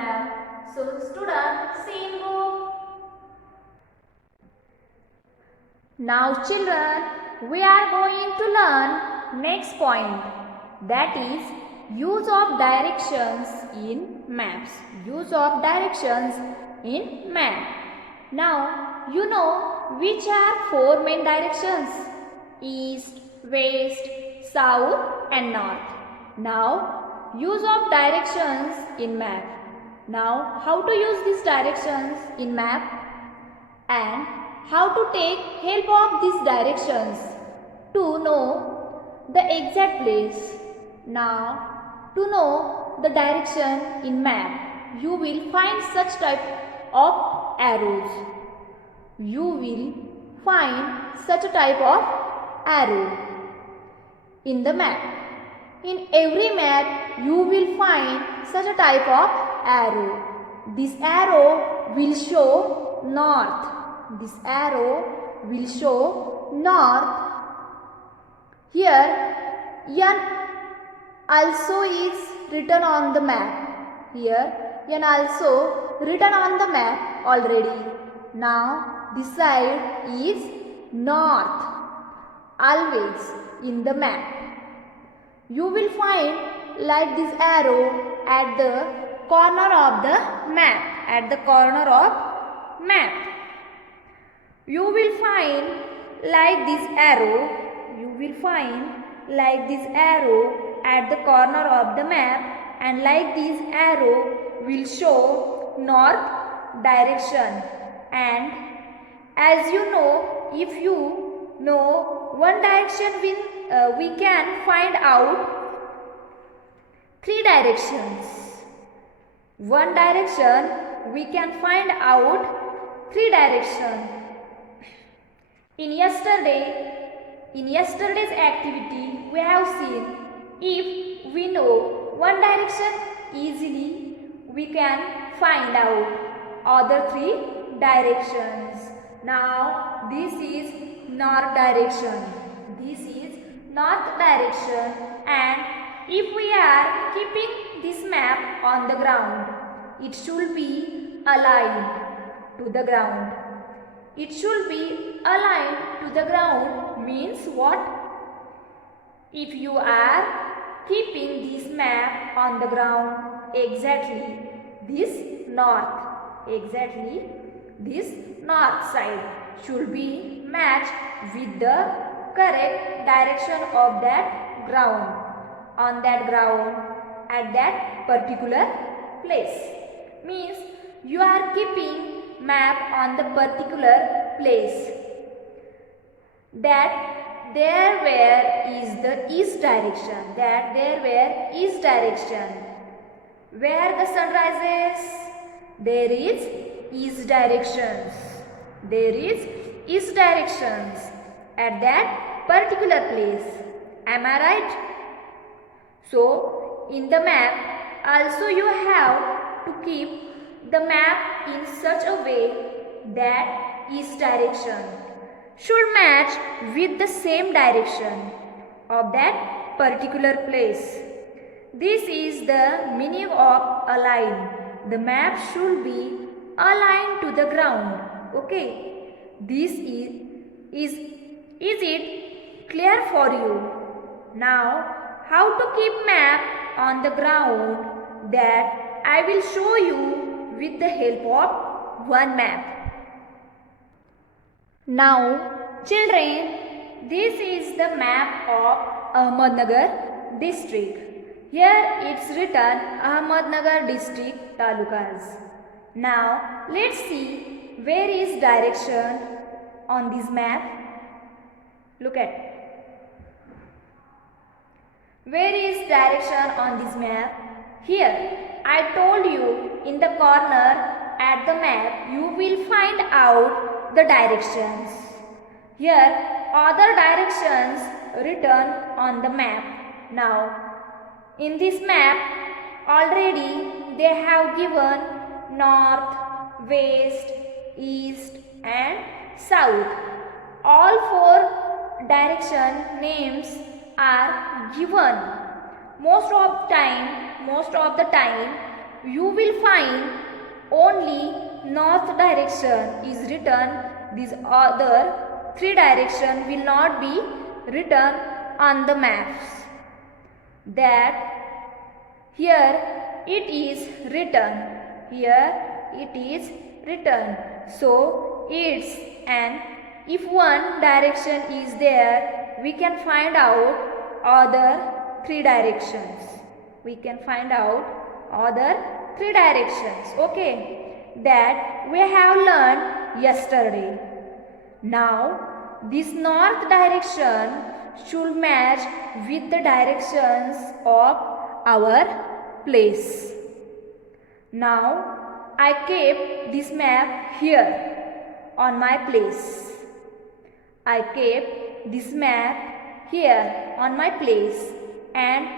map. So student, see in book. Now children, we are going to learn next point, that is use of directions in maps. Use of directions in map. Now you know which are four main directions: east, west, south and north. Now use of directions in map. Now how to use these directions in map and how to take help of these directions to know the exact place. Now to know the direction in map, you will find such type of arrows. You will find such a type of arrow in the map. In every map you will find such a type of arrow. This arrow will show north. This arrow will show north. Here N also is written on the map. Here N also written on the map already. Now this side is north. Always in the map you will find like this arrow at the corner of the map. At the corner of map you will find like this arrow. You will find like this arrow at the corner of the map, and like this arrow will show north direction. And as you know, if you know one direction, we can find out three directions. One direction we can find out three directions. In yesterday's activity, we have seen if we know one direction easily, we can find out other three directions. Now this is north direction. This is north direction, and if we are keeping this map on the ground, it should be aligned to the ground. It should be aligned to the ground means what? If you are keeping this map on the ground, exactly this north side should be matched with the correct direction of that ground, on that ground, at that particular place. Means you are keeping map on the particular place, that there where is the east direction, that there where east direction, where the sun rises, there is east directions, there is east directions at that particular place. Am I right? So in the map also you have to keep the map in such a way that east direction should match with the same direction of that particular place. This is the meaning of align. The map should be aligned to the ground. Okay. This is it clear for you? Now how to keep map on the ground, that I will show you with the help of one map. Now children, this is the map of Ahmednagar district. Here it's written Ahmednagar district talukas. Now let's see where is direction on this map. Look at. Where is direction on this map? Here I told you in the corner at the map you will find out the directions. Here other directions written on the map. Now in this map already they have given north, west, east and south. All four direction names are given. Most of the time you will find only north direction is written. These other 3 direction will not be written on the maps. That here it is written. Here it is written. So it's an if one direction is there, we can find out other 3 directions. We can find out other 3 directions. Okay, that we have learned yesterday. Now this north direction should match with the directions of our place. Now I kept this map here on my place. I kept this map here on my place, and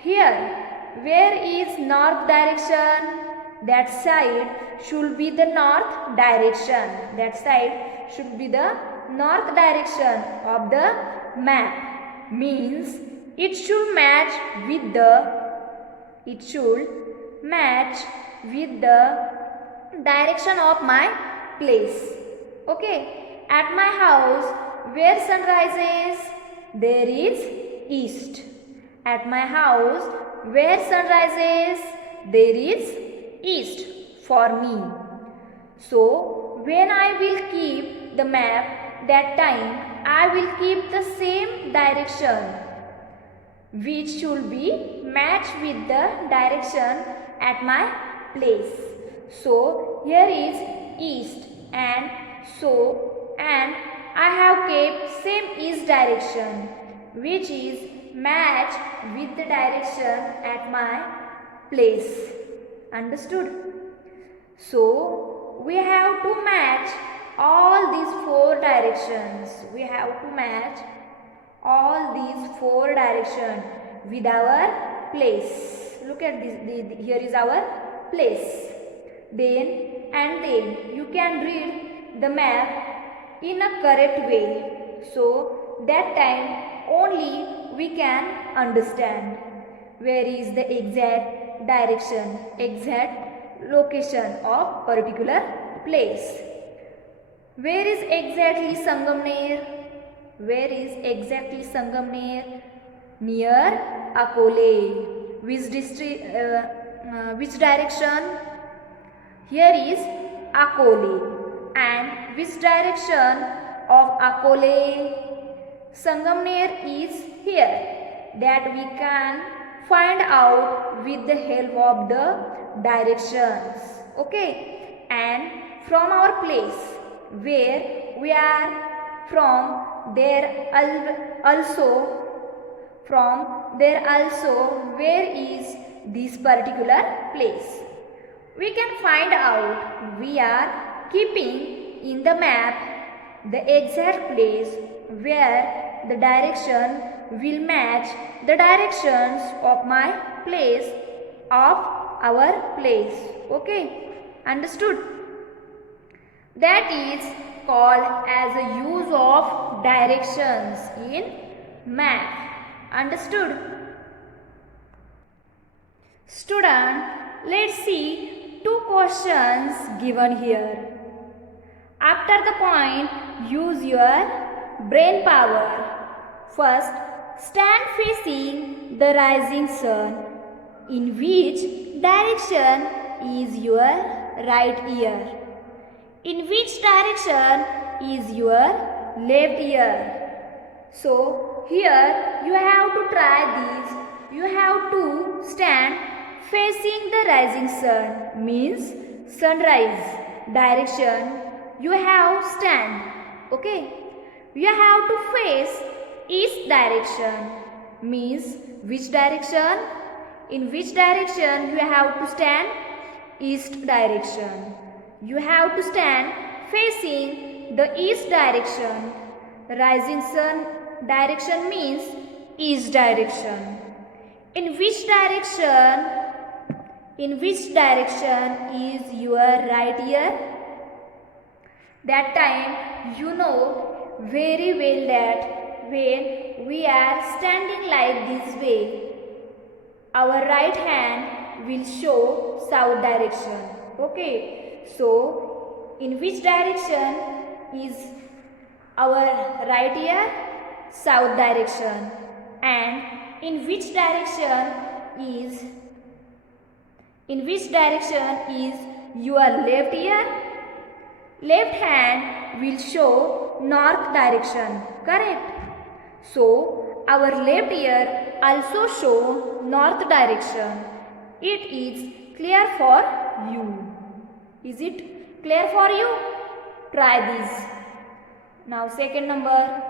here where is north direction? That side should be the north direction. That side should be the north direction of the map. Means it should match with the direction of my place. Okay, at my house where sun rises, there is east. At my house where sun rises, there is east for me. So when I will keep the map, that time I will keep the same direction, which should be matched with the direction at my place. So here is east, and I have kept same east direction, which is matched with the direction at my place. Understood? So we have to match all these 4 directions. We have to match all these 4 directions with our place. Look at this. Here is our place. Then you can read the map in a correct way. So that time only we can understand where is the exact direction, exact location of particular place. Where is exactly Sangamner? Where is exactly Sangamner? Near Akole. Which district? Which direction? Here is Akole. And which direction of Akole? Sangamner is here. That we can find out with the help of the directions. Okay. And from our place where we are from, there also where is this particular place. We can find out we are keeping in the map the exact place where the direction will match the directions of my place, of our place. Okay, understood? That is called as a use of directions in map. Understood? Student, let's see 2 questions given here. After the point, use your brain power. First, stand facing the rising sun. In which direction is your right ear? In which direction is your left ear? So here you have to try this. You have to stand facing the rising sun, means sunrise direction. You have stand. Okay. You have to face east direction, means which direction? In which direction you have to stand? East direction. You have to stand facing the east direction. Rising sun direction means east direction. In which direction is your right ear? That time you know very well that when we are standing like this way, our right hand will show south direction. Okay, so in which direction is our right ear? South direction. And in which direction is your left ear? Left hand will show north direction, correct? So our left ear also show north direction. It is clear for you. Is it clear for you? Try this. Now second number.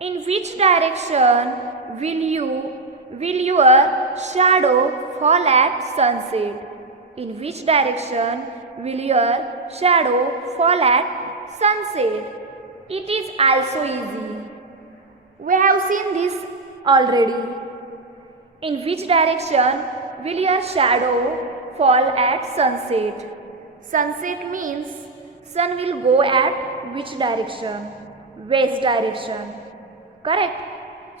In which direction will your shadow fall at sunset? In which direction will your shadow fall at sunset? It is also easy. We have seen this already. In which direction will your shadow fall at sunset? Sunset means sun will go at which direction? West direction. Correct?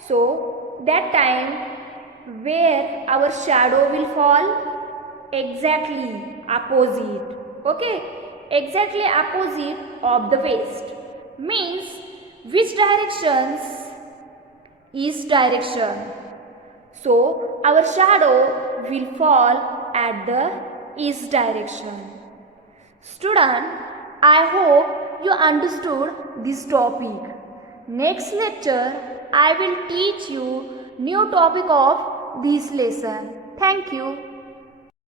So that time where our shadow will fall? Exactly opposite. Okay? Exactly opposite of the west. Means which directions? East direction. So our shadow will fall at the east direction. Student, I hope you understood this topic. Next lecture, I will teach you new topic of this lesson. Thank you.